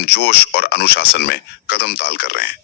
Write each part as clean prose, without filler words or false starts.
कार्यक्रम जोश और अनुशासन में कदम ताल कर रहे हैं।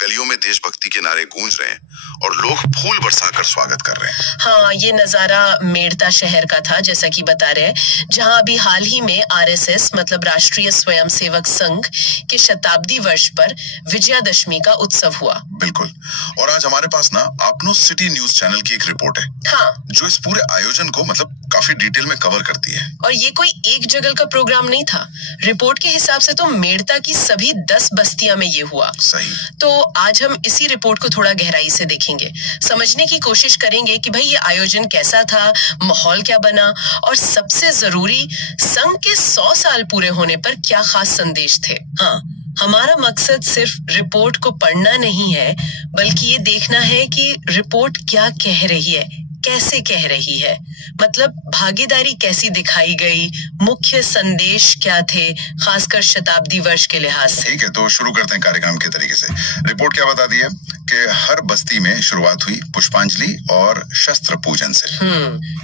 गलियों में देशभक्ति के नारे गूंज रहे हैं और लोग फूल बरसाकर स्वागत कर रहे हैं। हाँ, ये नजारा मेड़ता शहर का था, जैसा कि बता रहे हैं, जहां अभी हाल ही में आरएसएस मतलब राष्ट्रीय स्वयंसेवक संघ के शताब्दी वर्ष पर विजयादशमी का उत्सव हुआ। बिल्कुल। और आज हमारे पास ना आपनो सिटी न्यूज चैनल की एक रिपोर्ट है, हाँ, जो इस पूरे आयोजन को मतलब काफी डिटेल में कवर करती है। और ये कोई एक जगह का प्रोग्राम नहीं था। रिपोर्ट के हिसाब से तो मेड़ता की सभी 10 बस्तियां में ये हुआ। सही। तो आज हम इसी रिपोर्ट को थोड़ा गहराई से देखेंगे, समझने की कोशिश करेंगे कि भाई ये आयोजन कैसा था, माहौल क्या बना, और सबसे जरूरी, संघ के 100 साल पूरे होने पर क्या खास संदेश थे। हाँ, हमारा मकसद सिर्फ रिपोर्ट को पढ़ना नहीं है, बल्कि ये देखना है कि रिपोर्ट क्या कह रही है, कैसे कह रही है, मतलब भागीदारी कैसी दिखाई गई, मुख्य संदेश क्या थे, खासकर शताब्दी वर्ष के लिहाज से। ठीक है, तो शुरू करते हैं कार्यक्रम के तरीके से। रिपोर्ट क्या बताती है कि हर बस्ती में शुरुआत हुई पुष्पांजलि और शस्त्र पूजन से।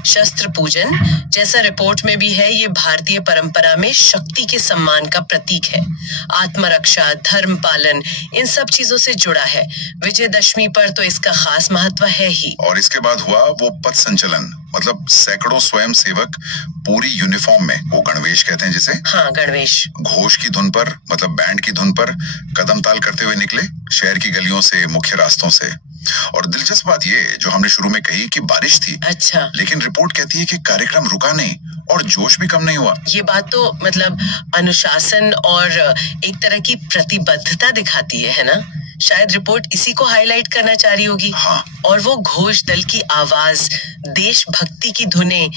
शस्त्र पूजन, जैसा रिपोर्ट में भी है, ये भारतीय परंपरा में शक्ति के सम्मान का प्रतीक है। आत्मरक्षा, धर्म पालन, इन सब चीजों से जुड़ा है। विजयदशमी पर तो इसका खास महत्व है ही। और इसके बाद हुआ वो पथ संचलन, मतलब सैकड़ों स्वयंसेवक पूरी यूनिफॉर्म में, वो गणवेश कहते हैं जिसे। हाँ, गणवेश। घोष की धुन पर, मतलब बैंड की धुन पर कदम ताल करते हुए निकले शहर की गलियों से, मुख्य रास्तों से। और दिलचस्प बात ये, जो हमने शुरू में कही कि बारिश थी, अच्छा, लेकिन रिपोर्ट कहती है कि कार्यक्रम रुका नहीं और जोश भी कम नहीं हुआ। ये बात तो मतलब अनुशासन और एक तरह की प्रतिबद्धता दिखाती है ना? शायद रिपोर्ट इसी को हाईलाइट करना चाह रही होगी। हाँ। और वो घोष दल की आवाज, देशभक्ति की धुनें,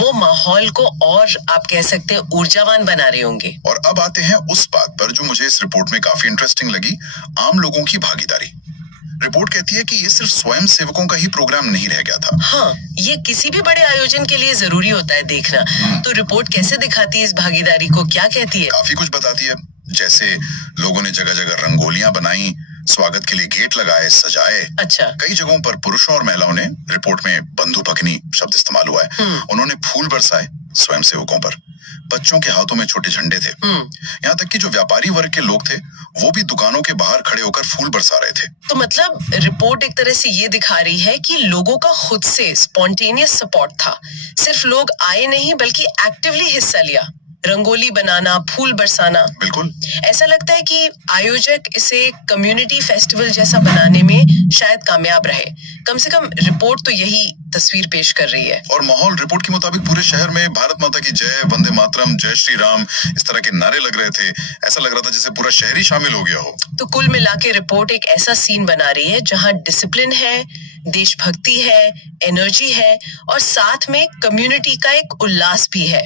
वो माहौल को और आप कह सकते हैं ऊर्जावान बना रहे होंगे। और अब आते हैं उस बात पर जो मुझे इस रिपोर्ट में काफी इंटरेस्टिंग लगी, आम लोगों की भागीदारी। रिपोर्ट कहती है कि ये सिर्फ स्वयं सेवकों का ही प्रोग्राम नहीं रह गया था। हाँ, ये किसी भी बड़े आयोजन के लिए जरूरी होता है देखना। तो रिपोर्ट कैसे दिखाती है इस भागीदारी को, क्या कहती है? काफी कुछ बताती है, जैसे लोगों ने जगह जगह रंगोलियां बनाई, स्वागत के लिए गेट लगाए, सजाए। अच्छा। कई जगहों पर पुरुषों और महिलाओं ने, रिपोर्ट में बंधु भगनी शब्द इस्तेमाल हुआ है, उन्होंने फूल बरसाए स्वयंसेवकों पर। बच्चों के हाथों में छोटे झंडे थे। यहाँ तक कि जो व्यापारी वर्ग के लोग थे, वो भी दुकानों के बाहर खड़े होकर फूल बरसा रहे थे। तो मतलब रिपोर्ट एक तरह से ये दिखा रही है कि लोगों का खुद से स्पॉन्टेनियस सपोर्ट था। सिर्फ लोग आए नहीं, बल्कि एक्टिवली हिस्सा लिया। रंगोली बनाना, फूल बरसाना। बिल्कुल। ऐसा लगता है कि आयोजक इसे कम्युनिटी फेस्टिवल जैसा बनाने में शायद कामयाब रहे। कम से कम रिपोर्ट तो यही तस्वीर पेश कर रही है। और माहौल रिपोर्ट के मुताबिक पूरे शहर में भारत माता की जय, वंदे मातरम, जय श्री राम, इस तरह के नारे लग रहे थे। ऐसा लग रहा था जैसे पूरा शहर ही शामिल हो गया हो। तो कुल मिला के रिपोर्ट एक ऐसा सीन बना रही है जहां डिसिप्लिन है, देशभक्ति है, एनर्जी है, और साथ में कम्युनिटी का एक उल्लास भी है।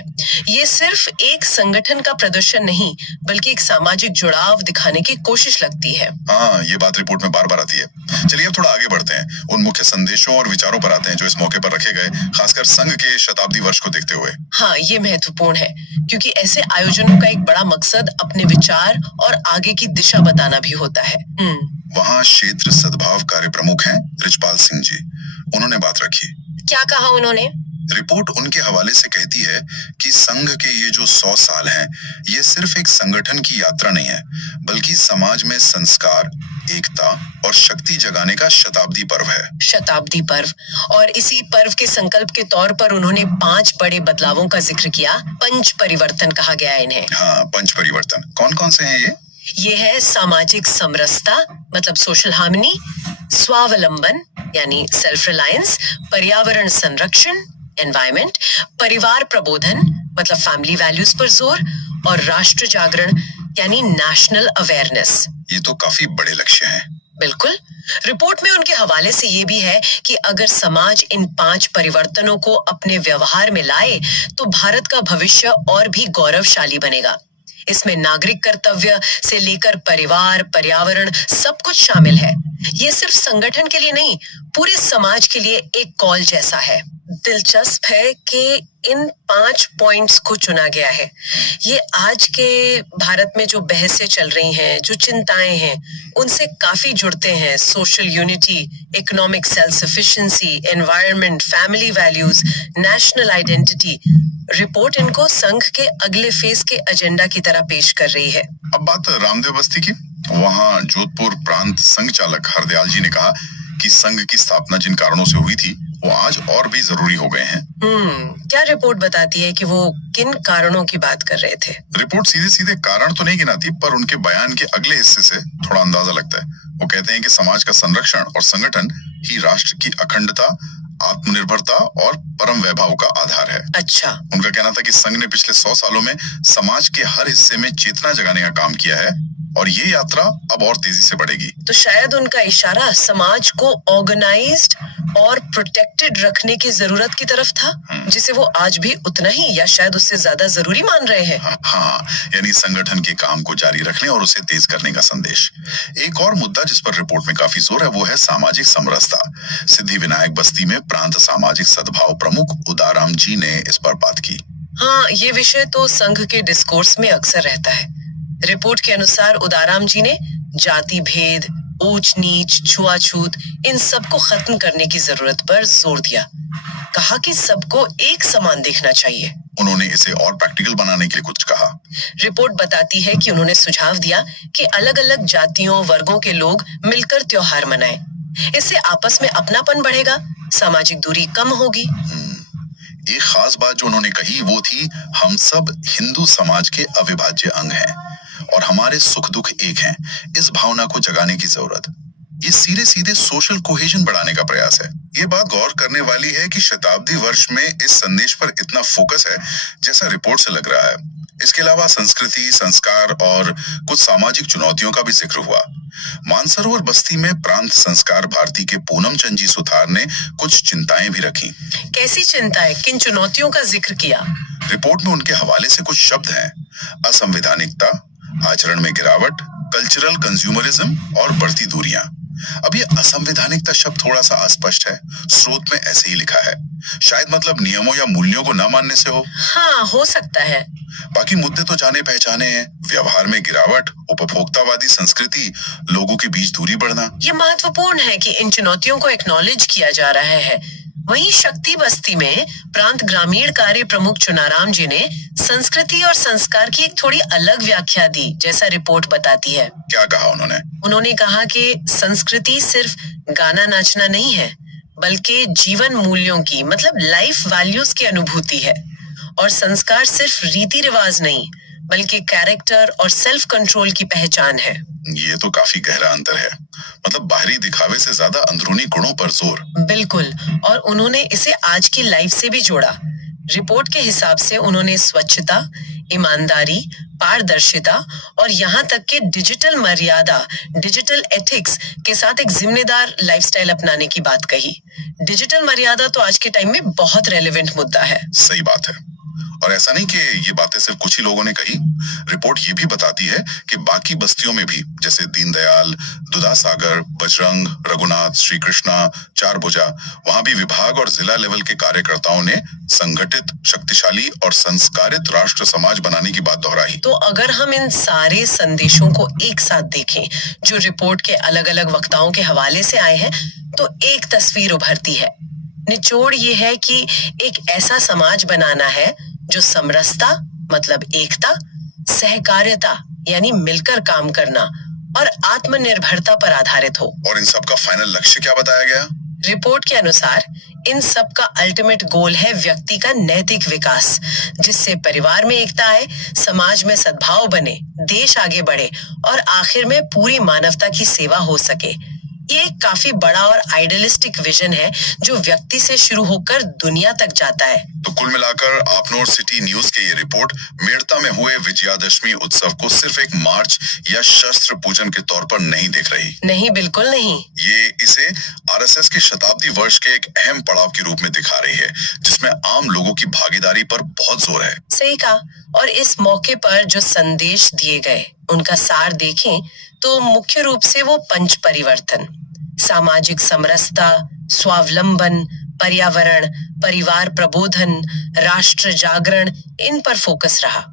ये सिर्फ एक संगठन का प्रदर्शन नहीं, बल्कि एक सामाजिक जुड़ाव दिखाने की कोशिश लगती है। हाँ, ये बात रिपोर्ट में बार बार आती है। चलिए अब थोड़ा आगे बढ़ते हैं, उन मुख्य संदेशों और विचारों पर आते हैं जो इस मौके पर रखे गए, खासकर संघ के शताब्दी वर्ष को देखते हुए। हाँ, ये महत्वपूर्ण है, क्योंकि ऐसे आयोजनों का एक बड़ा मकसद अपने विचार और आगे की दिशा बताना भी होता है। वहाँ क्षेत्र सद्भाव कार्य प्रमुख हैं रिचपाल सिंह जी, उन्होंने बात रखी। क्या कहा उन्होंने? रिपोर्ट उनके हवाले से कहती है कि संघ के ये जो 100 साल हैं, ये सिर्फ एक संगठन की यात्रा नहीं है, बल्कि समाज में संस्कार, एकता और शक्ति जगाने का शताब्दी पर्व है। शताब्दी पर्व, और इसी पर्व के संकल्प के तौर पर उन्होंने 5 बड़े बदलावों का जिक्र किया। पंच परिवर्तन कहा गया है इन्हें। हाँ, पंच परिवर्तन कौन कौन से हैं ये है सामाजिक समरसता, मतलब सोशल हार्मनी, स्वावलंबन यानी सेल्फ रिलायंस, पर्यावरण संरक्षण एनवायरमेंट, परिवार प्रबोधन मतलब फैमिली वैल्यूज पर जोर, और राष्ट्र जागरण यानी नेशनल अवेयरनेस। ये तो काफी बड़े लक्ष्य हैं। बिल्कुल। रिपोर्ट में उनके हवाले से ये भी है कि अगर समाज इन 5 परिवर्तनों को अपने व्यवहार में लाए, तो भारत का भविष्य और भी गौरवशाली बनेगा। इसमें नागरिक कर्तव्य से लेकर परिवार, पर्यावरण, सब कुछ शामिल है। ये सिर्फ संगठन के लिए नहीं, पूरे समाज के लिए एक कॉल जैसा है। दिलचस्प है कि इन 5 पॉइंट्स को चुना गया है। ये आज के भारत में जो बहसें चल रही हैं, जो चिंताएं हैं, उनसे काफी जुड़ते हैं। Social unity, economic self sufficiency, environment, family values, national identity. Report इनको संघ के अगले फेज के एजेंडा की तरह पेश कर रही है। अब बात रामदेव बस्ती की। वहाँ जोधपुर प्रांत संघ चालक हरदयाल जी ने कहा कि संघ की स्थापना जिन कारणों से हुई थी वो आज और भी जरूरी हो गए हैं। क्या रिपोर्ट बताती है कि वो किन कारणों की बात कर रहे थे? रिपोर्ट सीधे सीधे कारण तो नहीं गिनाती, पर उनके बयान के अगले हिस्से से थोड़ा अंदाजा लगता है। वो कहते हैं कि समाज का संरक्षण और संगठन ही राष्ट्र की अखंडता, आत्मनिर्भरता और परम वैभव का आधार है। अच्छा। उनका कहना था कि संघ ने पिछले 100 सालों में समाज के हर हिस्से में चेतना जगाने का काम किया है और ये यात्रा अब और तेजी से बढ़ेगी। तो शायद उनका इशारा समाज को ऑर्गेनाइज्ड और प्रोटेक्टेड रखने की जरूरत की तरफ था, जिसे वो आज भी उतना ही या शायद उससे ज्यादा जरूरी मान रहे हैं। हाँ, यानी संगठन के काम को जारी रखने और उसे तेज करने का संदेश। एक और मुद्दा जिस पर रिपोर्ट में काफी जोर है वो है सामाजिक समरसता। सिद्धि विनायक बस्ती में प्रांत सामाजिक सद्भाव प्रमुख उदाराम जी ने इस पर बात की। हाँ, ये विषय तो संघ के डिस्कोर्स में अक्सर रहता है। रिपोर्ट के अनुसार उदाराम जी ने जाति भेद, ऊंच नीच, छुआछूत, इन सबको खत्म करने की जरूरत पर जोर दिया। कहा कि सबको एक समान देखना चाहिए। उन्होंने इसे और प्रैक्टिकल बनाने के लिए कुछ कहा। रिपोर्ट बताती है कि उन्होंने सुझाव दिया कि अलग अलग जातियों, वर्गों के लोग मिलकर त्योहार मनाएं। इससे आपस में अपनापन बढ़ेगा, सामाजिक दूरी कम होगी। एक खास बात जो उन्होंने कही वो थी, हम सब हिंदू समाज के अविभाज्य अंग हैं और हमारे सुख दुख एक हैं। इस भावना को जगाने की जरूरत। ये सीधे सीधे सोशल कोहेजन बढ़ाने का प्रयास है। ये बात गौर करने वाली है कि शताब्दी वर्ष में इस संदेश पर इतना फोकस है जैसा रिपोर्ट से लग रहा है। इसके अलावा संस्कृति, संस्कार और कुछ सामाजिक चुनौतियों का भी जिक्र हुआ। मानसरोवर बस्ती में प्रांत संस्कार भारती के पूनम चंद जी सुथार ने कुछ चिंताएं भी रखी। कैसी चिंताएं, किन चुनौतियों का जिक्र किया? रिपोर्ट में उनके हवाले से कुछ शब्द हैं: असंवैधानिकता, आचरण में गिरावट, कल्चरल कंज्यूमरिज्म और बढ़ती दूरियां। अब ये असंवैधानिकता शब्द थोड़ा सा अस्पष्ट है। स्रोत में ऐसे ही लिखा है, शायद मतलब नियमों या मूल्यों को न मानने से हो। हाँ, हो सकता है। बाकी मुद्दे तो जाने पहचाने हैं। व्यवहार में गिरावट, उपभोक्तावादी संस्कृति, लोगों के बीच दूरी बढ़ना। ये महत्वपूर्ण है कि इन चुनौतियों को एक्नॉलेज किया जा रहा है। वहीं शक्ति बस्ती में प्रांत ग्रामीण कार्य प्रमुख चुनाराम जी ने संस्कृति और संस्कार की एक थोड़ी अलग व्याख्या दी, जैसा रिपोर्ट बताती है। क्या कहा उन्होंने? उन्होंने कहा कि संस्कृति सिर्फ गाना नाचना नहीं है, बल्कि जीवन मूल्यों की, मतलब लाइफ वैल्यूज की अनुभूति है। और संस्कार सिर्फ रीति रिवाज नहीं, बल्कि कैरेक्टर और सेल्फ कंट्रोल की पहचान है। ये तो काफी गहरा अंतर है, मतलब बाहरी दिखावे से ज्यादा अंदरूनी गुणों पर जोर। बिल्कुल, और उन्होंने इसे आज की लाइफ से भी जोड़ा। रिपोर्ट के हिसाब से उन्होंने स्वच्छता, ईमानदारी, पारदर्शिता और यहाँ तक कि डिजिटल मर्यादा, डिजिटल एथिक्स के साथ एक जिम्मेदार लाइफस्टाइल अपनाने की बात कही। डिजिटल मर्यादा तो आज के टाइम में बहुत रेलेवेंट मुद्दा है। सही बात है, और ऐसा नहीं कि ये बातें सिर्फ कुछ ही लोगों ने कही। रिपोर्ट ये भी बताती है कि बाकी बस्तियों में भी, जैसे दीनदयाल, दुधासागर, बजरंग, रघुनाथ, श्री कृष्णा, चारभुजा, वहां भी विभाग और जिला लेवल के कार्यकर्ताओं ने संगठित, शक्तिशाली और संस्कारित राष्ट्र समाज बनाने की बात दोहराई। तो अगर हम इन सारे संदेशों को एक साथ देखें, जो रिपोर्ट के अलग अलग वक्ताओं के हवाले से आए हैं, तो एक तस्वीर उभरती है। निचोड़ ये है कि एक ऐसा समाज बनाना है जो समरसता, मतलब एकता, सहकार्यता यानी मिलकर काम करना, और आत्मनिर्भरता पर आधारित हो। और इन सब का फाइनल लक्ष्य क्या बताया गया? रिपोर्ट के अनुसार इन सब का अल्टीमेट गोल है व्यक्ति का नैतिक विकास, जिससे परिवार में एकता आए, समाज में सद्भाव बने, देश आगे बढ़े और आखिर में पूरी मानवता की सेवा हो सके। ये एक काफी बड़ा और आइडियलिस्टिक विजन है जो व्यक्ति से शुरू होकर दुनिया तक जाता है। तो कुल मिलाकर आपनोर सिटी न्यूज के ये रिपोर्ट मेड़ता में हुए विजयादशमी उत्सव को सिर्फ एक मार्च या शस्त्र पूजन के तौर पर नहीं देख रही। नहीं, बिल्कुल नहीं। ये इसे आरएसएस के शताब्दी वर्ष के एक अहम पड़ाव के रूप में दिखा रही है, जिसमें आम लोगों की भागीदारी पर बहुत जोर है। सही कहा। और इस मौके पर जो संदेश दिए गए, उनका सार देखें तो मुख्य रूप से वो पंच परिवर्तन, सामाजिक समरसता, स्वावलंबन, पर्यावरण, परिवार प्रबोधन, राष्ट्र जागरण, इन पर फोकस रहा।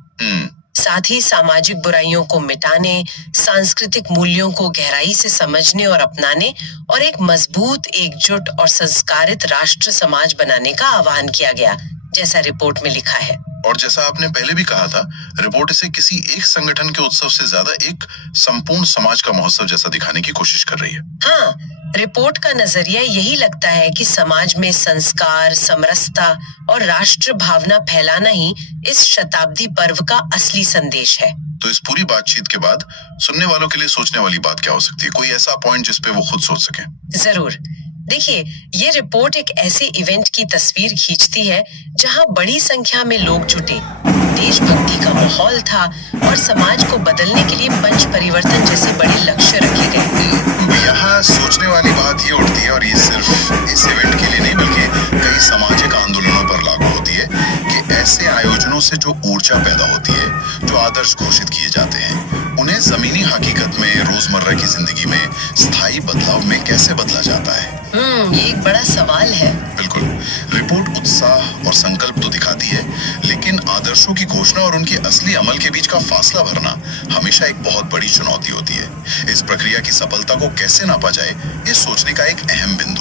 साथ ही सामाजिक बुराइयों को मिटाने, सांस्कृतिक मूल्यों को गहराई से समझने और अपनाने और एक मजबूत, एकजुट और संस्कारित राष्ट्र समाज बनाने का आह्वान किया गया, जैसा रिपोर्ट में लिखा है। और जैसा आपने पहले भी कहा था, रिपोर्ट इसे किसी एक संगठन के उत्सव से ज्यादा एक संपूर्ण समाज का महोत्सव जैसा दिखाने की कोशिश कर रही है। हाँ, रिपोर्ट का नजरिया यही लगता है कि समाज में संस्कार, समरसता और राष्ट्र भावना फैलाना ही इस शताब्दी पर्व का असली संदेश है। तो इस पूरी बातचीत के बाद सुनने वालों के लिए सोचने वाली बात क्या हो सकती है? कोई ऐसा पॉइंट जिस पे वो खुद सोच सके? जरूर। देखिए, ये रिपोर्ट एक ऐसे इवेंट की तस्वीर खींचती है जहां बड़ी संख्या में लोग जुटे, देशभक्ति का माहौल था और समाज को बदलने के लिए पंच परिवर्तन जैसे बड़े लक्ष्य रखे गए। यहाँ सोचने वाली बात ये उठती है, और ये सिर्फ इस इवेंट के लिए नहीं बल्कि कई सामाजिक आंदोलनों पर लागू होती है, कि ऐसे आयोजनों से जो ऊर्जा पैदा होती है, जो आदर्श घोषित किए जाते हैं, उन्हें जमीनी हकीकत में, रोजमर्रा की जिंदगी में स्थायी बदलाव में कैसे बदला जाता है? ये एक बड़ा सवाल है। बिल्कुल। रिपोर्ट उत्साह और संकल्प तो दिखाती है, लेकिन आदर्शों की घोषणा और उनके असली अमल के बीच का फासला भरना हमेशा एक बहुत बड़ी चुनौती होती है। इस प्रक्रिया की सफलता को कैसे नापा जाए, ये सोचने का एक अहम बिंदु